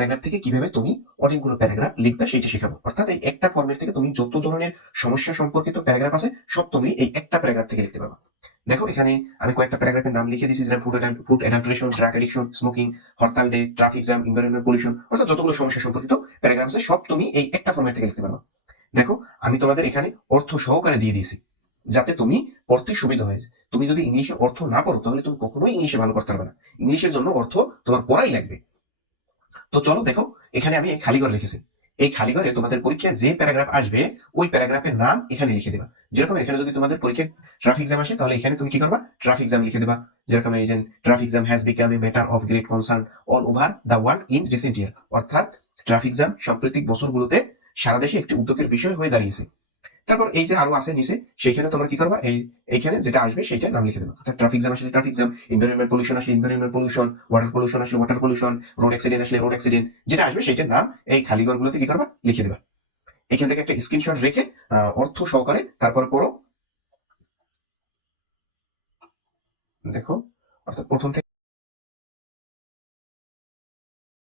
Paragraph থেকে কিভাবে তুমি অনেকগুলো প্যারাগ্রাফ লিখবে সেটা শেখাবো। অর্থাৎ এই একটা ফর্মেট থেকে তুমি যত ধরনের সমস্যা সম্পর্কিত প্যারাগ্রাফ আছে সব তুমি এই একটা প্যারাগ্রাফ থেকে লিখতে পারবে। দেখো এখানে আমি কয়েকটা প্যারাগ্রাফের নাম লিখে দিয়েছি, যেমন food adulteration, drug addiction, smoking, hartal day, traffic jam, environment pollution, অর্থাৎ যতগুলো সমস্যা সম্পর্কিত প্যারাগ্রাফ আছে সব তুমি এই একটা ফর্মেট থেকে লিখতে পারবে। দেখো আমি তোমাদের এখানে অর্থ সহকারে দিয়ে দিয়েছি যাতে তুমি পড়তে সুবিধা হয়েছে। তুমি যদি ইংলিশে অর্থ না পড়ো তাহলে তুমি কখনোই ইংলিশে ভালো করতে পারবে না। ইংলিশের জন্য অর্থ তোমার পড়াই লাগবে। তো চলো দেখো, এখানে আমি এই খালি ঘর লিখেছি। এই খালি ঘরে তোমাদের পরীক্ষায় যে প্যারাগ্রাফ আসবে ওই প্যারাগ্রাফের নাম এখানে লিখে দেবা। যেরকম এখানে যদি তোমাদের পরীক্ষায় ট্রাফিক জ্যাম আসে তাহলে এখানে তুমি কি করবা, ট্রাফিক জ্যাম লিখে দেবা। যেরকম এই যে traffic jam has become a matter of great concern all over the world in recent year. অর্থাৎ ট্রাফিক জ্যাম সাম্প্রতিক বছরগুলোতে সারা দেশে একটি উদ্যোগের বিষয় হয়ে দাঁড়িয়েছে। তারপর এই যে আরো আছে নিচে, সেইখানে তোমরা কি করবা, এইখানে যেটা আসবে সেইটার নাম লিখে দেবা। অর্থাৎ ট্রাফিক জ্যাম আসলে ট্রাফিক জ্যাম, এনভায়রনমেন্ট পলিউশন আসলে এনভায়রনমেন্ট পলিউশন, ওয়াটার পলিউশন আসলে ওয়াটার পলিউশন, রোড অ্যাক্সিডেন্ট আসলে রোড অ্যাক্সিডেন্ট, যেটা আসবে সেইটার নাম এই খালি ঘরগুলোতে কি করবা, লিখে দেবা। এখান থেকে একটা স্ক্রিনশট রেখে অর্থ সহকারে তারপর পড়ো। দেখো, অর্থাৎ প্রথম থেকে